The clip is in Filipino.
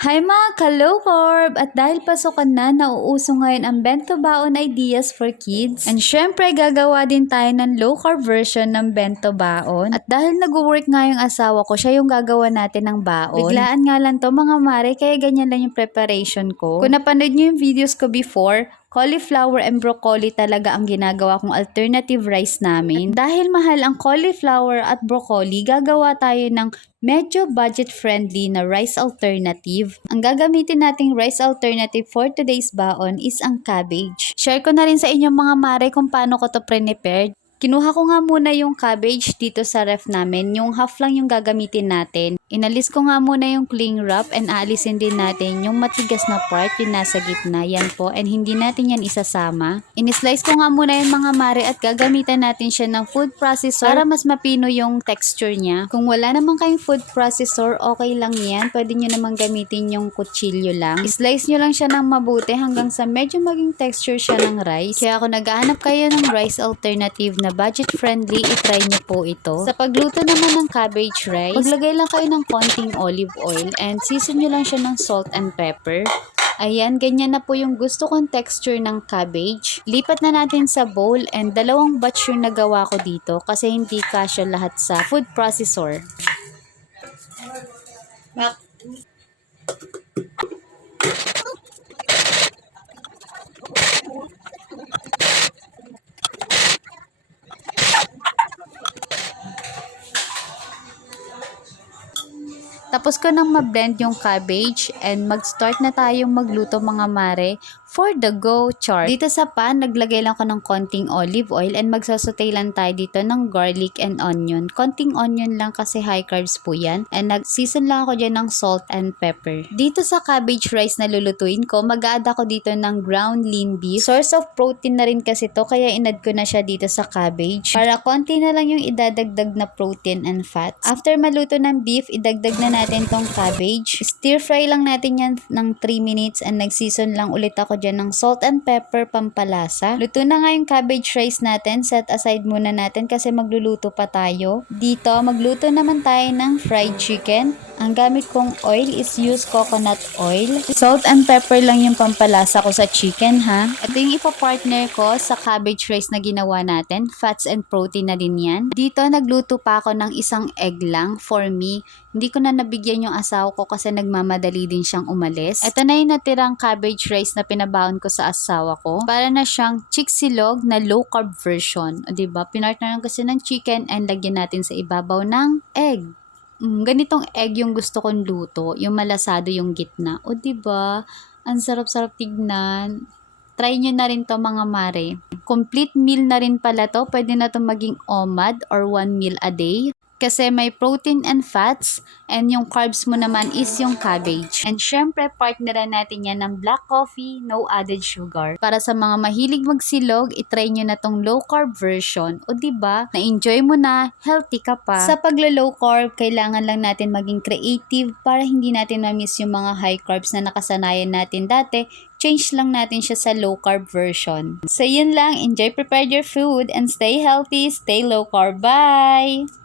Hi mga ka-low carb! At dahil pasukan na, nauuso ngayon ang bento baon ideas for kids. And syempre, gagawa din tayo ng low carb version ng bento baon. At dahil nag-work nga yung asawa ko, siya yung gagawa natin ng baon. Biglaan nga lang to mga mare, kaya ganyan lang yung preparation ko. Kung napanood nyo yung videos ko before, cauliflower and broccoli talaga ang ginagawa kong alternative rice namin. At dahil mahal ang cauliflower at broccoli, gagawa tayo ng medyo budget-friendly na rice alternative. Ang gagamitin nating rice alternative for today's baon is ang cabbage. Share ko na rin sa inyo mga mare kung paano ko to pre-prepared. Kinuha ko nga muna yung cabbage dito sa ref namin, yung half lang yung gagamitin natin. Inalis ko nga muna yung cling wrap and aalisin din natin yung matigas na part, yung nasa gitna, yan po, and hindi natin yan isasama. Inislice ko nga muna yung mga mare at gagamitan natin siya ng food processor para mas mapino yung texture niya. Kung wala naman kayong food processor, okay lang yan. Pwede nyo naman gamitin yung kutsilyo lang. Slice nyo lang siya ng mabuti hanggang sa medyo maging texture siya ng rice. Kaya kung naghahanap kayo ng rice alternative na budget-friendly, itry nyo po ito. Sa pagluto naman ng cabbage rice, maglagay lang kayo ng konting olive oil and season nyo lang siya ng salt and pepper. Ayan, ganyan na po yung gusto kong texture ng cabbage. Lipat na natin sa bowl and dalawang batch yung nagawa ko dito kasi hindi kasya lahat sa food processor. Tapos ko nang ma-blend yung cabbage and mag-start na tayong magluto mga mare for the go chart. Dito sa pan, naglagay lang ko ng konting olive oil and magsasaute lang tayo dito ng garlic and onion. Konting onion lang kasi high carbs po yan. And nag-season lang ako dyan ng salt and pepper. Dito sa cabbage rice na lulutuin ko, mag-a-add ako dito ng ground lean beef. Source of protein na rin kasi to, kaya inad ko na siya dito sa cabbage. Para konti na lang yung idadagdag na protein and fats. After maluto ng beef, idagdag na natin tong cabbage. Stir fry lang natin yan ng 3 minutes and nag-season lang ulit ako dyan ng salt and pepper pampalasa. Luto na nga yung cabbage rice natin. Set aside muna natin kasi magluluto pa tayo. Dito, magluto naman tayo ng fried chicken. Ang gamit kong oil is used coconut oil. Salt and pepper lang yung pampalasa ko sa chicken ha. Ito yung ipa-partner ko sa cabbage rice na ginawa natin. Fats and protein na din yan. Dito, nagluto pa ako ng isang egg lang for me. Hindi ko na nabigyan yung asawa ko kasi nagmamadali din siyang umalis. Ito na yung natirang cabbage rice na pinabaon ko sa asawa ko. Para na siyang chiksilog na low carb version. O diba? Pinartner lang kasi ng chicken and lagyan natin sa ibabaw ng egg. Ganitong egg yung gusto kong luto. Yung malasado yung gitna. O diba? Ang sarap-sarap tignan. Try nyo na rin to mga mare. Complete meal na rin pala to. Pwede na to maging OMAD or 1 meal a day. Kasi may protein and fats and yung carbs mo naman is yung cabbage. And syempre, partneran natin yan ng black coffee, no added sugar. Para sa mga mahilig magsilog, itry nyo na tong low carb version. O diba, na-enjoy mo na, healthy ka pa. Sa pagla-low carb, kailangan lang natin maging creative para hindi natin ma-miss yung mga high carbs na nakasanayan natin dati. Change lang natin siya sa low carb version. So yun lang, enjoy prepare your food and stay healthy, stay low carb. Bye!